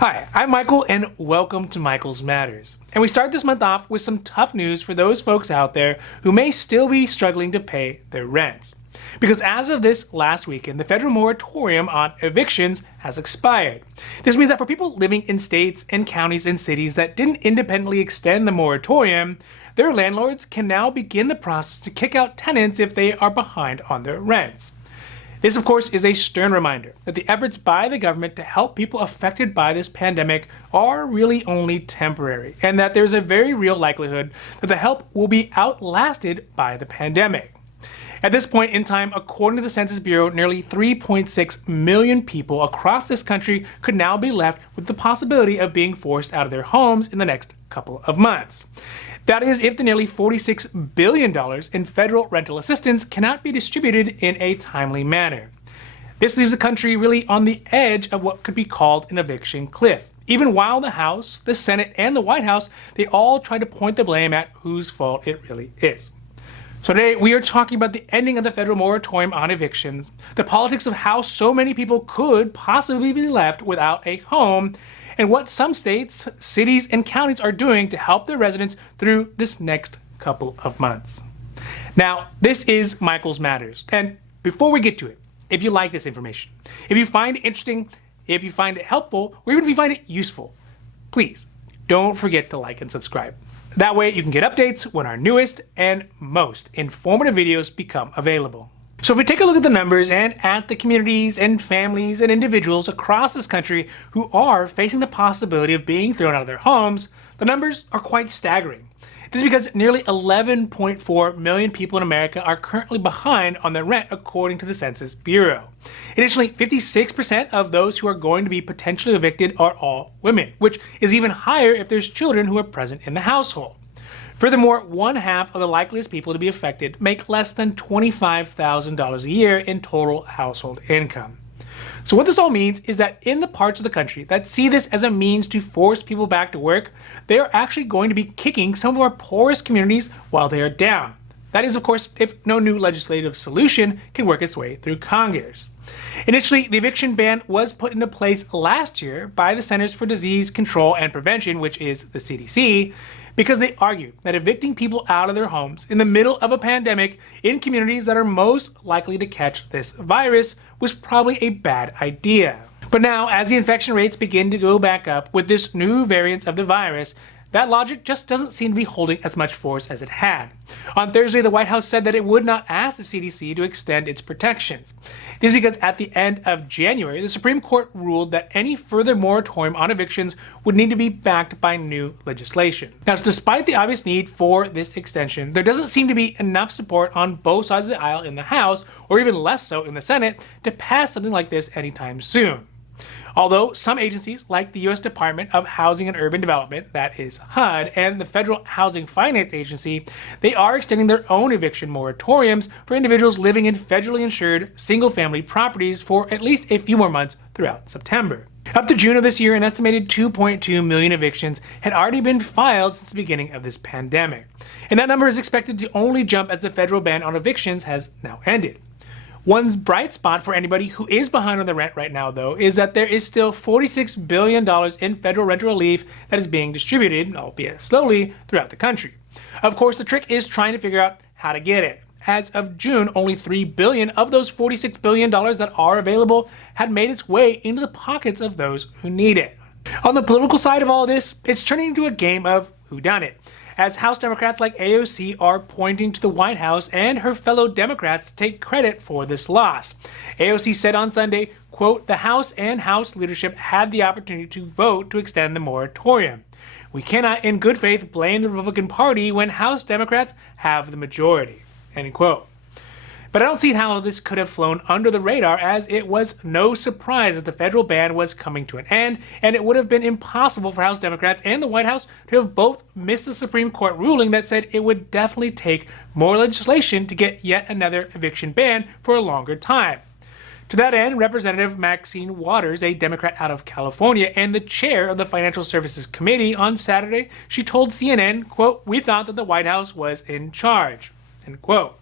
Hi, I'm Michael and welcome to Michael's Matters. And we start this month off with some tough news for those folks out there who may still be struggling to pay their rents. Because as of this last weekend, the federal moratorium on evictions has expired. This means that for people living in states and counties and cities that didn't independently extend the moratorium, their landlords can now begin the process to kick out tenants if they are behind on their rents. This, of course, is a stern reminder that the efforts by the government to help people affected by this pandemic are really only temporary, and that there's a very real likelihood that the help will be outlasted by the pandemic. At this point in time, according to the Census Bureau, nearly 3.6 million people across this country could now be left with the possibility of being forced out of their homes in the next couple of months. That is, if the nearly $46 billion in federal rental assistance cannot be distributed in a timely manner. This leaves the country really on the edge of what could be called an eviction cliff. Even while the House, the Senate, and the White House, they all try to point the blame at whose fault it really is. So today we are talking about the ending of the federal moratorium on evictions, the politics of how so many people could possibly be left without a home, and what some states, cities, and counties are doing to help their residents through this next couple of months. Now, this is Michael's Matters, and before we get to it, if you like this information, if you find it interesting, if you find it helpful, or even if you find it useful, please don't forget to like and subscribe. That way you can get updates when our newest and most informative videos become available. So if we take a look at the numbers and at the communities and families and individuals across this country who are facing the possibility of being thrown out of their homes, the numbers are quite staggering. This is because nearly 11.4 million people in America are currently behind on their rent according to the Census Bureau. Additionally, 56% of those who are going to be potentially evicted are all women, which is even higher if there's children who are present in the household. Furthermore, one half of the likeliest people to be affected make less than $25,000 a year in total household income. So what this all means is that in the parts of the country that see this as a means to force people back to work, they are actually going to be kicking some of our poorest communities while they are down. That is, of course, if no new legislative solution can work its way through Congress. Initially, the eviction ban was put into place last year by the Centers for Disease Control and Prevention, which is the CDC, because they argued that evicting people out of their homes in the middle of a pandemic in communities that are most likely to catch this virus was probably a bad idea. But now, as the infection rates begin to go back up with this new variant of the virus, that logic just doesn't seem to be holding as much force as it had. On Thursday, the White House said that it would not ask the CDC to extend its protections. This is because at the end of January, the Supreme Court ruled that any further moratorium on evictions would need to be backed by new legislation. Now, despite the obvious need for this extension, there doesn't seem to be enough support on both sides of the aisle in the House, or even less so in the Senate, to pass something like this anytime soon. Although some agencies like the U.S. Department of Housing and Urban Development, that is HUD, and the Federal Housing Finance Agency, they are extending their own eviction moratoriums for individuals living in federally insured single-family properties for at least a few more months throughout September. Up to June of this year, an estimated 2.2 million evictions had already been filed since the beginning of this pandemic. And that number is expected to only jump as the federal ban on evictions has now ended. One bright spot for anybody who is behind on the rent right now, though, is that there is still $46 billion in federal rent relief that is being distributed, albeit slowly, throughout the country. Of course, the trick is trying to figure out how to get it. As of June, only $3 billion of those $46 billion that are available had made its way into the pockets of those who need it. On the political side of all this, it's turning into a game of whodunit, as House Democrats like AOC are pointing to the White House and her fellow Democrats to take credit for this loss. AOC said on Sunday, quote, "The House and House leadership had the opportunity to vote to extend the moratorium. We cannot in good faith blame the Republican Party when House Democrats have the majority," end quote. But I don't see how this could have flown under the radar, as it was no surprise that the federal ban was coming to an end, and it would have been impossible for House Democrats and the White House to have both missed the Supreme Court ruling that said it would definitely take more legislation to get yet another eviction ban for a longer time. To that end, Representative Maxine Waters, a Democrat out of California and the chair of the Financial Services Committee, on Saturday, she told CNN, quote, "We thought that the White House was in charge," end quote.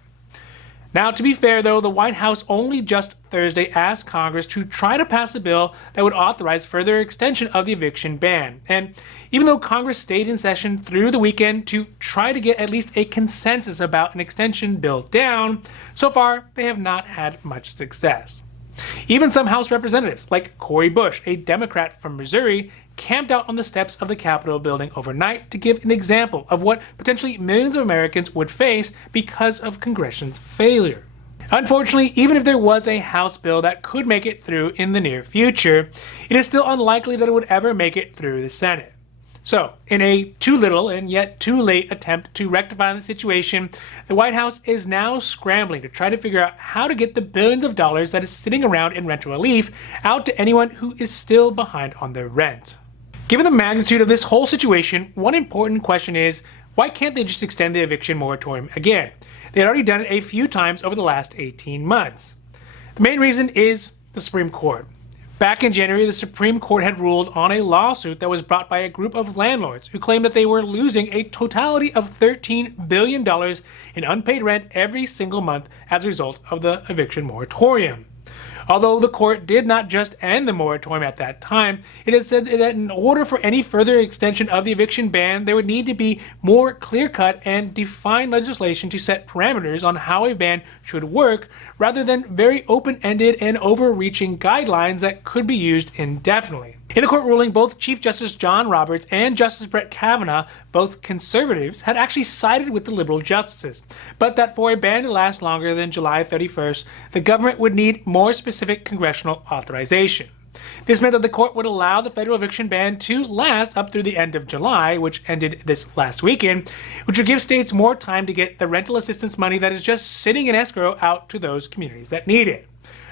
Now, to be fair though, the White House only just Thursday asked Congress to try to pass a bill that would authorize further extension of the eviction ban. And even though Congress stayed in session through the weekend to try to get at least a consensus about an extension bill down, so far they have not had much success. Even some House representatives, like Cori Bush, a Democrat from Missouri, camped out on the steps of the Capitol building overnight to give an example of what potentially millions of Americans would face because of Congress's failure. Unfortunately, even if there was a House bill that could make it through in the near future, it is still unlikely that it would ever make it through the Senate. So, in a too little and yet too late attempt to rectify the situation, the White House is now scrambling to try to figure out how to get the billions of dollars that is sitting around in rental relief out to anyone who is still behind on their rent. Given the magnitude of this whole situation, one important question is, why can't they just extend the eviction moratorium again? They had already done it a few times over the last 18 months. The main reason is the Supreme Court. Back in January, the Supreme Court had ruled on a lawsuit that was brought by a group of landlords who claimed that they were losing a totality of $13 billion in unpaid rent every single month as a result of the eviction moratorium. Although the court did not just end the moratorium at that time, it had said that in order for any further extension of the eviction ban, there would need to be more clear-cut and defined legislation to set parameters on how a ban should work, rather than very open-ended and overreaching guidelines that could be used indefinitely. In the court ruling, both Chief Justice John Roberts and Justice Brett Kavanaugh, both conservatives, had actually sided with the liberal justices, but that for a ban to last longer than July 31st, the government would need more specific congressional authorization. This meant that the court would allow the federal eviction ban to last up through the end of July, which ended this last weekend, which would give states more time to get the rental assistance money that is just sitting in escrow out to those communities that need it.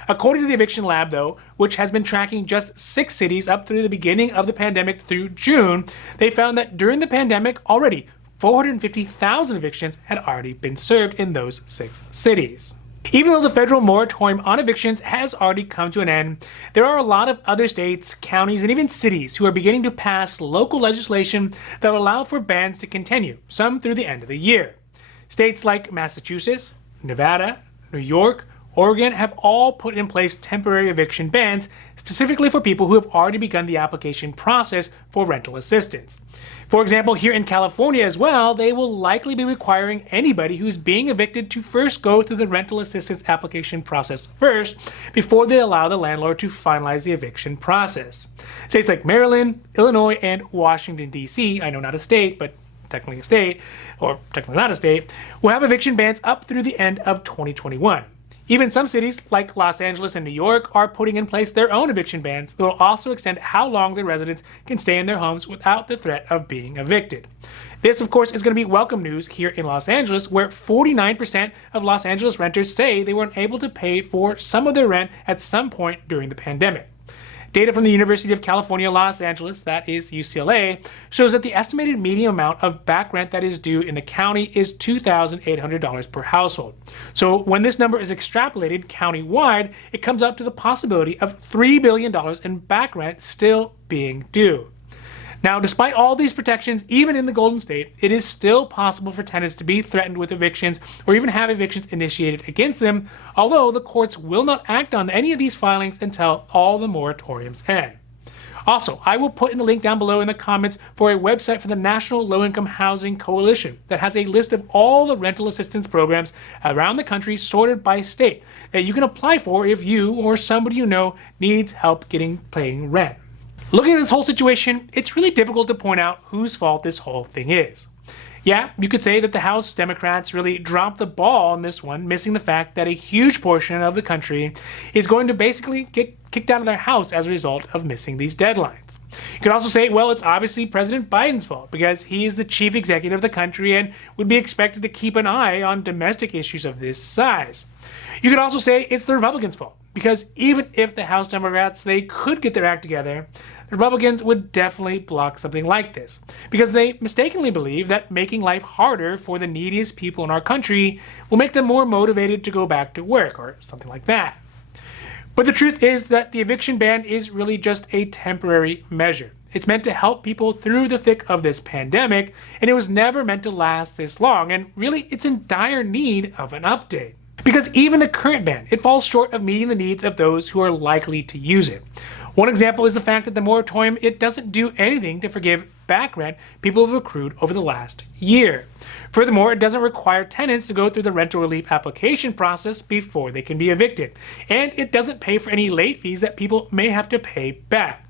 According to the Eviction Lab, though, which has been tracking just 6 cities up through the beginning of the pandemic through June, they found that during the pandemic already 450,000 evictions had already been served in those 6 cities. Even though the federal moratorium on evictions has already come to an end, there are a lot of other states, counties, and even cities who are beginning to pass local legislation that will allow for bans to continue, some through the end of the year. States like Massachusetts, Nevada, New York, Oregon have all put in place temporary eviction bans specifically for people who have already begun the application process for rental assistance. For example, here in California as well, they will likely be requiring anybody who's being evicted to first go through the rental assistance application process first before they allow the landlord to finalize the eviction process. States like Maryland, Illinois, and Washington, D.C., I know not a state, but technically a state, or technically not a state, will have eviction bans up through the end of 2021. Even some cities, like Los Angeles and New York, are putting in place their own eviction bans that will also extend how long their residents can stay in their homes without the threat of being evicted. This, of course, is going to be welcome news here in Los Angeles, where 49% of Los Angeles renters say they weren't able to pay for some of their rent at some point during the pandemic. Data from the University of California, Los Angeles, that is UCLA, shows that the estimated median amount of back rent that is due in the county is $2,800 per household. So when this number is extrapolated county-wide, it comes up to the possibility of $3 billion in back rent still being due. Now, despite all these protections, even in the Golden State, it is still possible for tenants to be threatened with evictions or even have evictions initiated against them, although the courts will not act on any of these filings until all the moratoriums end. Also, I will put in the link down below in the comments for a website for the National Low-Income Housing Coalition that has a list of all the rental assistance programs around the country sorted by state that you can apply for if you or somebody you know needs help paying rent. Looking at this whole situation, it's really difficult to point out whose fault this whole thing is. Yeah, you could say that the House Democrats really dropped the ball on this one, missing the fact that a huge portion of the country is going to basically get kicked out of their house as a result of missing these deadlines. You could also say, well, it's obviously President Biden's fault because he is the chief executive of the country and would be expected to keep an eye on domestic issues of this size. You could also say it's the Republicans' fault because even if the House Democrats, they could get their act together, the Republicans would definitely block something like this because they mistakenly believe that making life harder for the neediest people in our country will make them more motivated to go back to work or something like that. But the truth is that the eviction ban is really just a temporary measure. It's meant to help people through the thick of this pandemic, and it was never meant to last this long, and really it's in dire need of an update. Because even the current ban, it falls short of meeting the needs of those who are likely to use it. One example is the fact that the moratorium, it doesn't do anything to forgive back rent people have accrued over the last year. Furthermore, it doesn't require tenants to go through the rental relief application process before they can be evicted. And it doesn't pay for any late fees that people may have to pay back.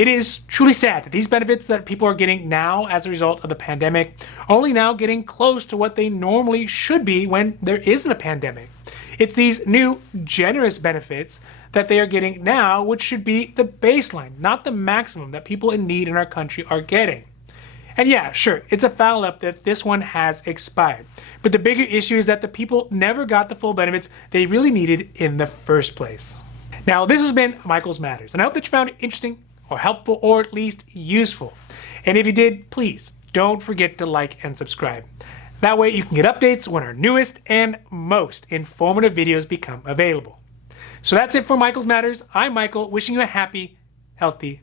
It is truly sad that these benefits that people are getting now as a result of the pandemic are only now getting close to what they normally should be when there isn't a pandemic. It's these new generous benefits that they are getting now which should be the baseline, not the maximum that people in need in our country are getting. And yeah, sure, it's a foul up that this one has expired. But the bigger issue is that the people never got the full benefits they really needed in the first place. Now, this has been Michael's Matters, and I hope that you found it interesting or helpful or at least useful. And if you did, please don't forget to like and subscribe. That way you can get updates when our newest and most informative videos become available. So that's it for Michael's Matters. I'm Michael, wishing you a happy, healthy